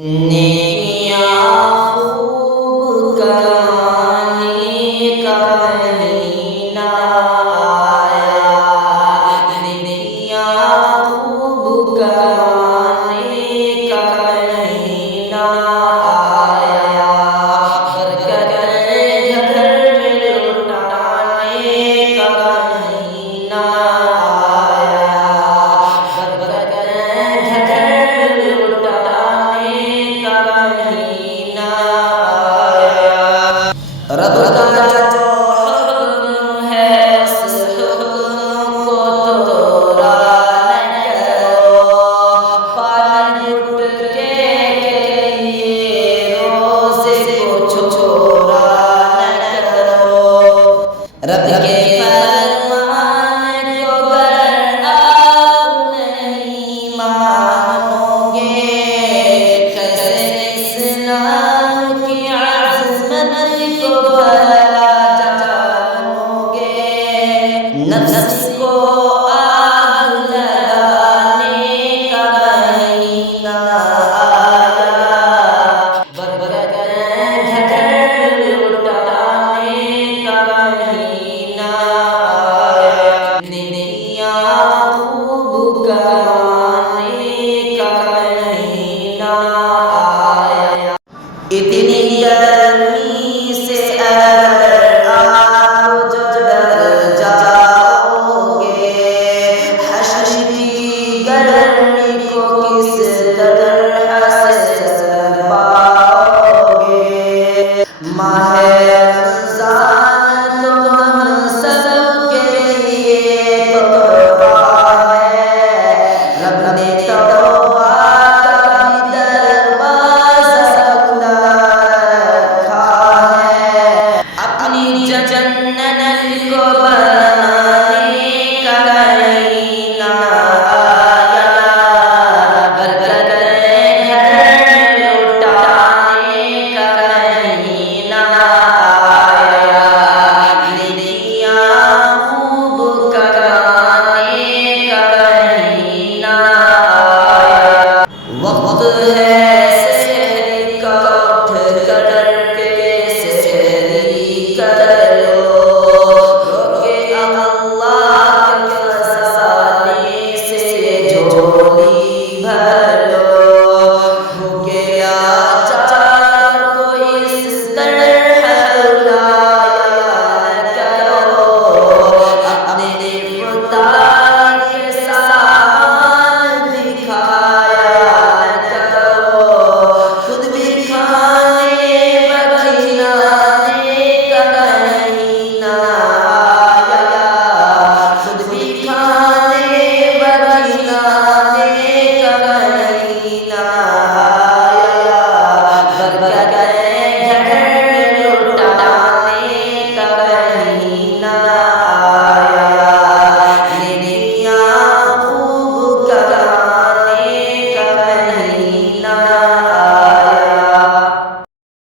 नेकियां खूब कमाने का महीना आया। नेकियां खूब कमाने का महीना आया। बरकतें घर में लुटाने का महीना आया। बरकतें घर में लुटाने का महीना आया। रब का जो हुक्म है उस हुक्म को तोड़ा न करो। पानी घुट के लिए रोज़े को छोड़ा न करो। रब के फरमान को अगर आप नहीं मानोगे, कैसे इस्लाम की अज़मत को भला जानोगे। नफ्स को आग लगाने का महीना आया। बरकतें घर लुटाने का महीना आया। नेकियां खूब कमाने का महीना आया। इतनी